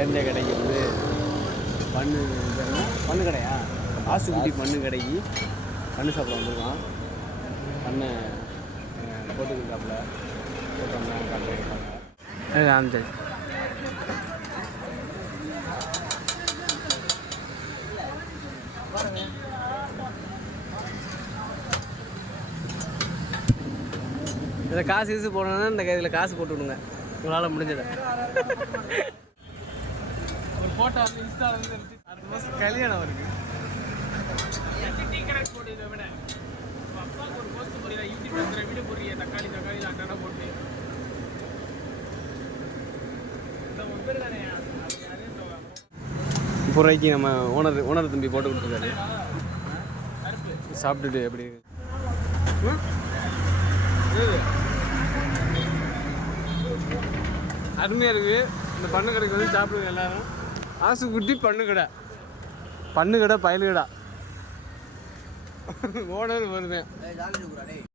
தெரிஞ்ச கடைக்கு வந்து பண்ணு கடையா ஆசுக்குட்டி பண்ணு கடைக்கு பண்ணு சாப்பிட வந்துருக்கான். பண்ணை போட்டுக்கிட்டாப்புல போட்டு வந்தாங்க காட்டுறாங்க. ஆமாம். இதில் காசு யூஸ் போடணுன்னா இந்த இதில் காசு போட்டு விடுங்க உங்களால் முடிஞ்சதை. ஒரு ஃபோட்டோ வந்து இன்ஸ்டாவில் வந்து 6 மாதம் கல்யாணம் வருது. போட்டு இதை விட அப்பாவுக்கு ஒரு போஸ்ட் போடுறீங்க யூடியூப் வந்துடுற வீடியோ போடுறீங்க தக்காளி அண்ணா போட்டு இப்போ ரூபாய்க்கு நம்ம ஓனர் தம்பி போட்டு கொடுத்துருக்காரு. சாப்பிட்டுட்டு எப்படி அருமையாக இருக்குது. இந்த பண்ணு கடைக்கு வந்து சாப்பிடுங்க எல்லாரும். ஆசுக்குட்டி பண்ணு கடை பயலு கடை ஓனர் வருவேன்.